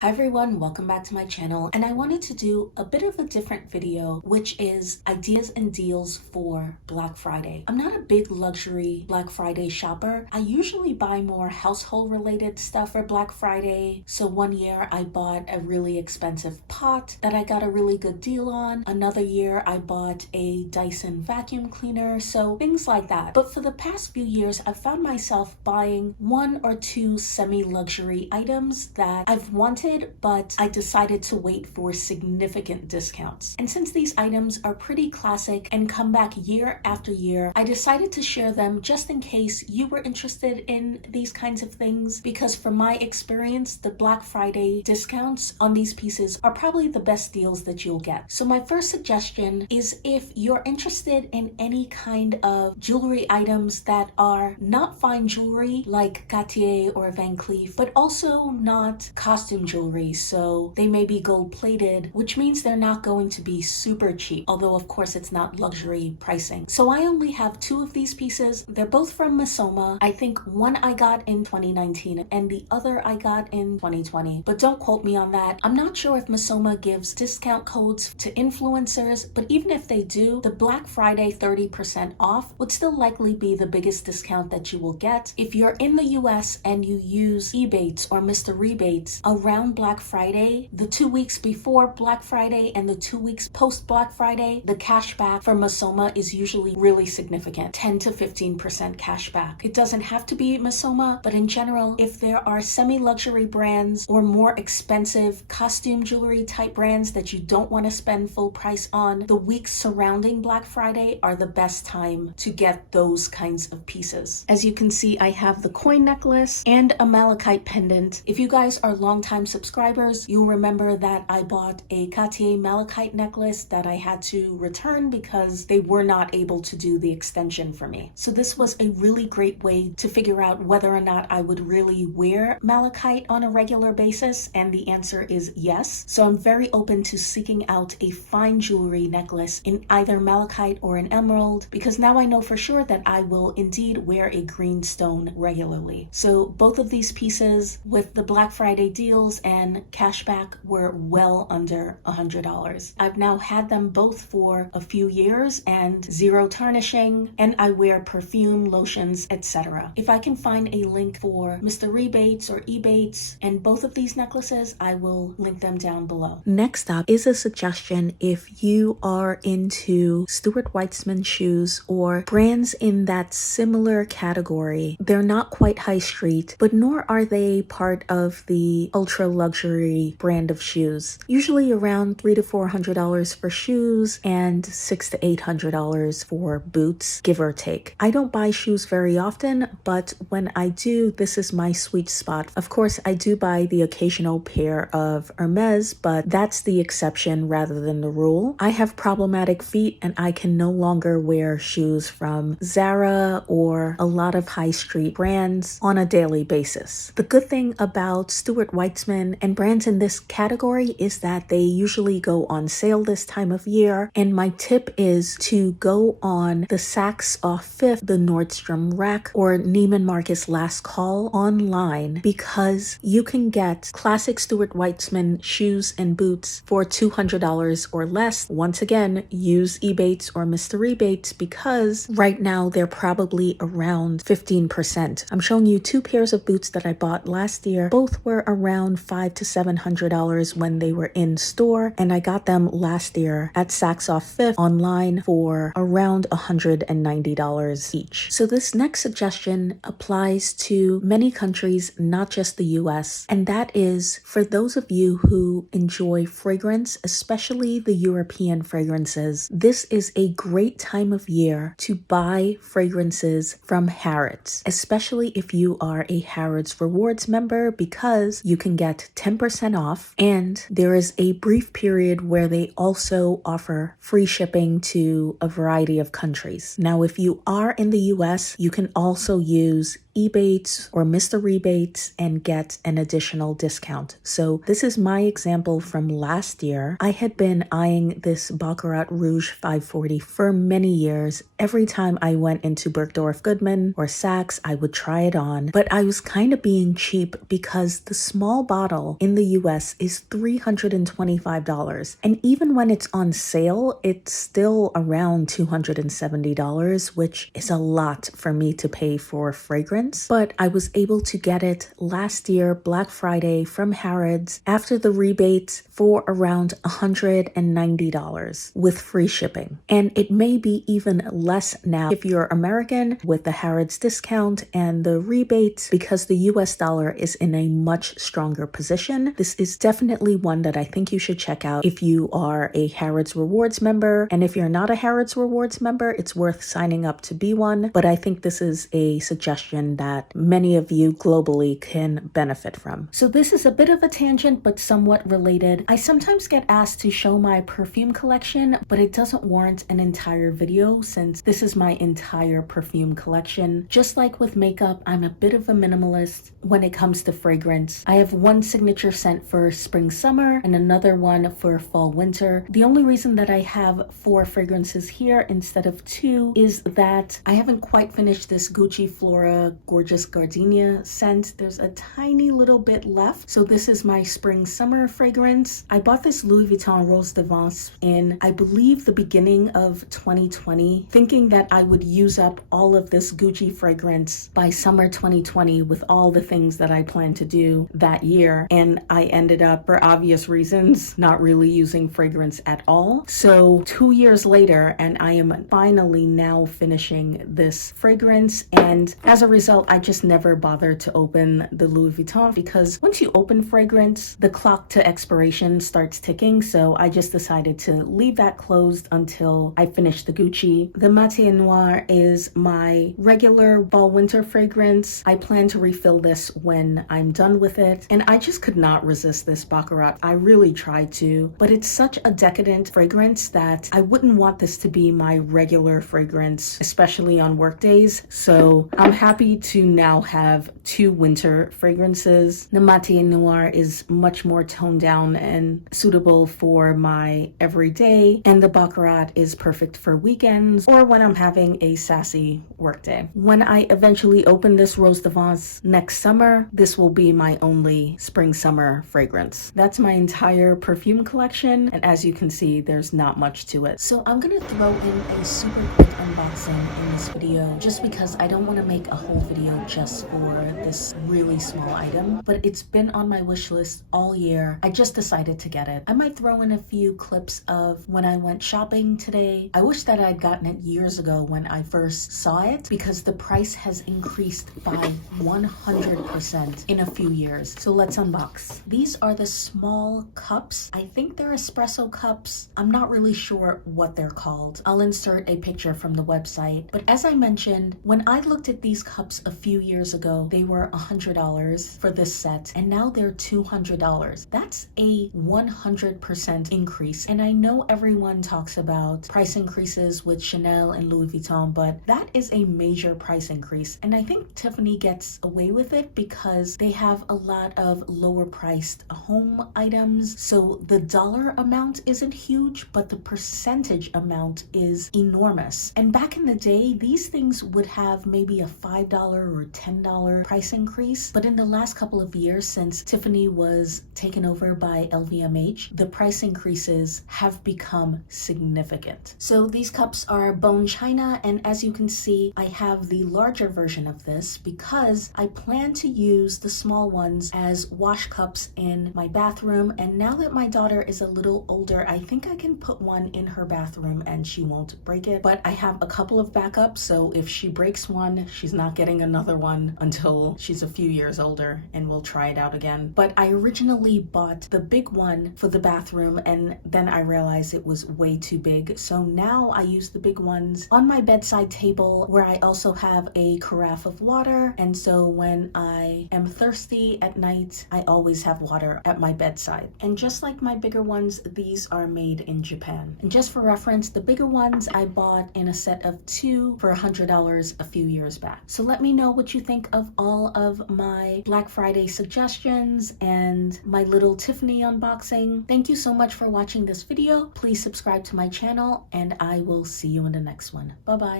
Hi everyone, welcome back to my channel, and I wanted to do a bit of a different video, which is ideas and deals for Black Friday. I'm not a big luxury Black Friday shopper. I usually buy more household related stuff for Black Friday. So one year I bought a really expensive pot that I got a really good deal on. Another year I bought a Dyson vacuum cleaner, so things like that. But for the past few years, I've found myself buying one or two semi-luxury items that I've wanted, but I decided to wait for significant discounts. And since these items are pretty classic and come back year after year, I decided to share them just in case you were interested in these kinds of things, because from my experience, the Black Friday discounts on these pieces are probably the best deals that you'll get. So my first suggestion is, if you're interested in any kind of jewelry items that are not fine jewelry like Cartier or Van Cleef, but also not costume jewelry, so they may be gold plated, which means they're not going to be super cheap, although of course it's not luxury pricing. So I only have two of these pieces. They're both from Missoma. I think one I got in 2019 and the other I got in 2020, but don't quote me on that. I'm not sure if Missoma gives discount codes to influencers, but even if they do, the Black Friday 30% off would still likely be the biggest discount that you will get. If you're in the US and you use Ebates or Mr. Rebates around Black Friday, the 2 weeks before Black Friday and the 2 weeks post Black Friday, the cashback for Missoma is usually really significant, 10 to 15% cashback. It doesn't have to be Missoma, but in general, if there are semi-luxury brands or more expensive costume jewelry type brands that you don't want to spend full price on, the weeks surrounding Black Friday are the best time to get those kinds of pieces. As you can see, I have the coin necklace and a malachite pendant. If you guys are longtime subscribers, you'll remember that I bought a Cartier malachite necklace that I had to return because they were not able to do the extension for me. So this was a really great way to figure out whether or not I would really wear malachite on a regular basis, and the answer is yes. So I'm very open to seeking out a fine jewelry necklace in either malachite or an emerald, because now I know for sure that I will indeed wear a green stone regularly. So both of these pieces with the Black Friday deals and cashback were well under $100. I've now had them both for a few years and zero tarnishing, and I wear perfume, lotions, etc. If I can find a link for Mr. Rebates or Ebates and both of these necklaces, I will link them down below. Next up is a suggestion if you are into Stuart Weitzman shoes or brands in that similar category. They're not quite high street, but nor are they part of the ultra luxury brand of shoes. Usually around $300 to $400 for shoes and $600 to $800 for boots, give or take. I don't buy shoes very often, but when I do, this is my sweet spot. Of course, I do buy the occasional pair of Hermes, but that's the exception rather than the rule. I have problematic feet and I can no longer wear shoes from Zara or a lot of high street brands on a daily basis. The good thing about Stuart Weitzman and brands in this category is that they usually go on sale this time of year, and my tip is to go on the Saks Off Fifth, the Nordstrom Rack, or Neiman Marcus Last Call online, because you can get classic Stuart Weitzman shoes and boots for $200 or less. Once again, use Ebates or Mr. Rebates, because right now they're probably around 15%. I'm showing you two pairs of boots that I bought last year. Both were around $500 to $700 when they were in store, and I got them last year at Saks Off Fifth online for around $190 each. So this next suggestion applies to many countries, not just the US, and that is for those of you who enjoy fragrance, especially the European fragrances. This is a great time of year to buy fragrances from Harrods, especially if you are a Harrods Rewards member, because you can get 10% off, and there is a brief period where they also offer free shipping to a variety of countries. Now, if you are in the US, you can also use rebates or miss the rebates and get an additional discount. So this is my example from last year. I had been eyeing this Baccarat Rouge 540 for many years. Every time I went into Bergdorf Goodman or Saks, I would try it on, but I was kind of being cheap because the small bottle in the US is $325. And even when it's on sale, it's still around $270, which is a lot for me to pay for fragrance. But I was able to get it last year, Black Friday, from Harrods after the rebates for around $190 with free shipping. And it may be even less now if you're American with the Harrods discount and the rebates, because the US dollar is in a much stronger position. This is definitely one that I think you should check out if you are a Harrods Rewards member. And if you're not a Harrods Rewards member, it's worth signing up to be one. But I think this is a suggestion that many of you globally can benefit from. So this is a bit of a tangent, but somewhat related. I sometimes get asked to show my perfume collection, but it doesn't warrant an entire video since this is my entire perfume collection. Just like with makeup, I'm a bit of a minimalist when it comes to fragrance. I have one signature scent for spring summer and another one for fall winter. The only reason that I have 4 fragrances here instead of 2 is that I haven't quite finished this Gucci Flora Gorgeous Gardenia scent. There's a tiny little bit left. So this is my spring summer fragrance. I bought this Louis Vuitton Rose de Vence in, I believe, the beginning of 2020, thinking that I would use up all of this Gucci fragrance by summer 2020 with all the things that I planned to do that year. And I ended up, for obvious reasons, not really using fragrance at all. So 2 years later, and I am finally now finishing this fragrance. And as a result, I just never bothered to open the Louis Vuitton because once you open fragrance, the clock to expiration starts ticking. So I just decided to leave that closed until I finish the Gucci. The Maté Noir is my regular fall winter fragrance. I plan to refill this when I'm done with it. And I just could not resist this Baccarat. I really tried to, but it's such a decadent fragrance that I wouldn't want this to be my regular fragrance, especially on work days. So I'm happy to now have 2 winter fragrances. The Maté Noir is much more toned down and suitable for my everyday, and the Baccarat is perfect for weekends or when I'm having a sassy workday. When I eventually open this Rose de Vence next summer, this will be my only spring summer fragrance. That's my entire perfume collection, and as you can see, there's not much to it. So I'm gonna throw in a super quick unboxing in this video just because I don't want to make a whole video just for this really small item, but it's been on my wish list all year. I just decided to get it. I might throw in a few clips of when I went shopping today. I wish that I'd gotten it years ago when I first saw it because the price has increased by 100% in a few years. So let's unbox. These are the small cups. I think they're espresso cups. I'm not really sure what they're called. I'll insert a picture from the website. But as I mentioned, when I looked at these cups a few years ago, they were $100 for this set, and now they're $200. That's a 100% increase. And I know everyone talks about price increases with Chanel and Louis Vuitton, but that is a major price increase. And I think Tiffany gets away with it because they have a lot of lower priced home items. So the dollar amount isn't huge, but the percentage amount is enormous. And back in the day, these things would have maybe a $5 or $10 price increase. But in the last couple of years, since Tiffany was taken over by LVMH, the price increases have become significant. So these cups are bone china, and as you can see, I have the larger version of this because I plan to use the small ones as wash cups in my bathroom. And now that my daughter is a little older, I think I can put one in her bathroom and she won't break it. But I have a couple of backups, so if she breaks one, she's not getting another one until she's a few years older, and we'll try it out again. But I originally bought the big one for the bathroom, and then I realized it was way too big. So now I use the big ones on my bedside table, where I also have a carafe of water. And so when I am thirsty at night, I always have water at my bedside. And just like my bigger ones, these are made in Japan. And just for reference, the bigger ones I bought in a set of 2 for $100 a few years back. So let me me know what you think of all of my Black Friday suggestions and my little Tiffany unboxing. Thank you so much for watching this video. Please subscribe to my channel and I will see you in the next one. Bye bye.